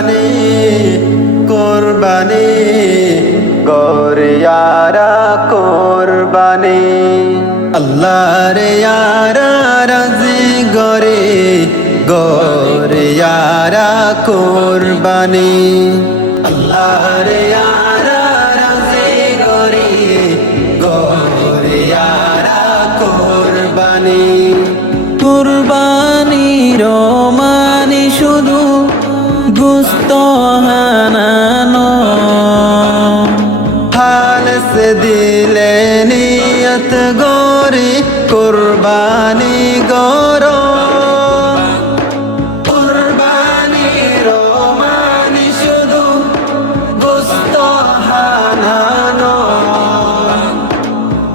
কোরবানি কোরবানি গরিয়ারা কোরবানি আল্লাহর ইয়ারা রাজি গরে গরিয়ারা কোরবানি আল্লাহর ইয়ারা রাজি গরে গরিয়ারা কোরবানি কুরবানির মানে শুধু গোশত হানানো হালস দিলে নিয়ত গরি কুরবানি গর কুরবানির মানে শুধু গোশত হানানো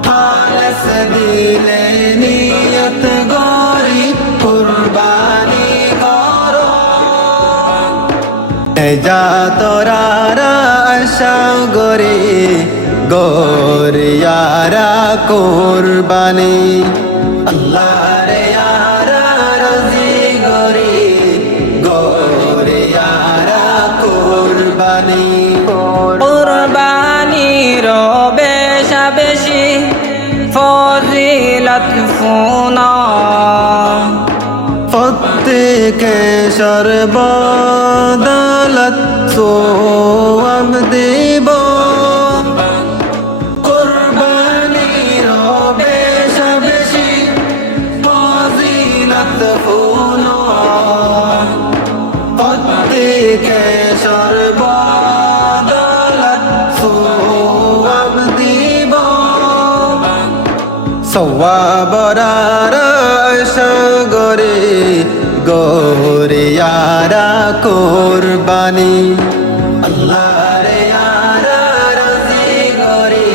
হালস দিলে নিয়ত গরি কুরবানি গর যা তোরারা আশা গরে গরিয়ারা কোরবানি আল্লাহর ইয়ারা রাজি গরে গরিয়ারা কোরবানি কুরবানির বেশা বেশি ফজিলত ফুনা প্রত্যেকে সর্বদলত সোয়াব দেব কুরবানির বেশা বেশি ফজিলত ফুনা প্রত্যেকে সর্বদলত সোয়াব দেব সওয়াবরার আশা গরে গরিয়ারা কোরবানি আল্লাহর ইয়ারা রাজি গরে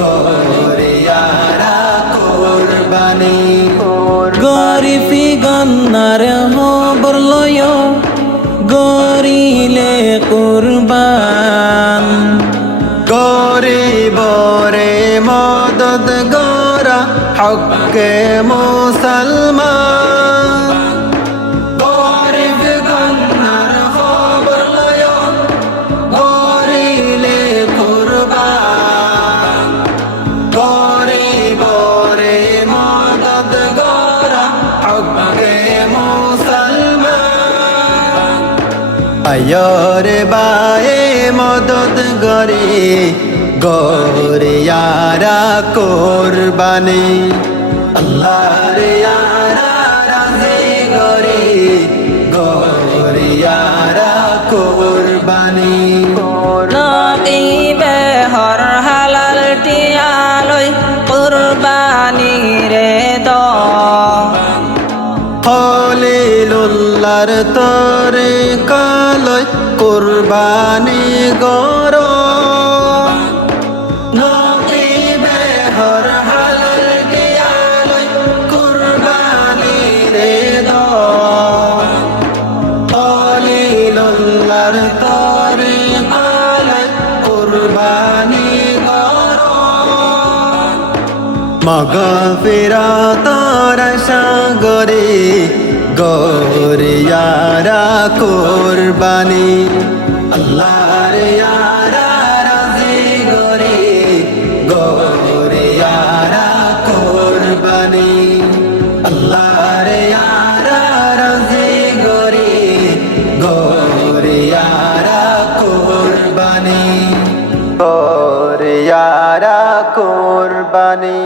গরিয়ারা কোরবানি গরিফি গন্নার খবর লয় গরিলে কুরবান গরিবরে মদদ গরা হকে মুসলমান গরিব গন্নার খবর লয় গরিলে কুরবান গরিবরে মদদ গরা হকে মুসলমান আয়রে বায়ে মদদ গরে গরিয়ারা কোরবানি আল্লাহর ইয়ারা রাজি গরে গরিয়ারা কোরবানি নকিবে হর হালাল টিয়ালই কুরবানি রে দ খলিলুল্লাহর তরে কালয় কুরবানি গর নকিবে হর হালাল টিয়ালয় কুরবানি রে দ খলিলুল্লাহর তরে কালয় কুরবানি গর মাগফিরাতর আশা গরে গরিয়ারা কোরবানি আল্লাহর ইয়ারা রাজি গরে গরিয়ারা কোরবানি আল্লাহর ইয়ারা রাজি গরে গরিয়ারা কোরবানি গরিয়ারা কোরবানি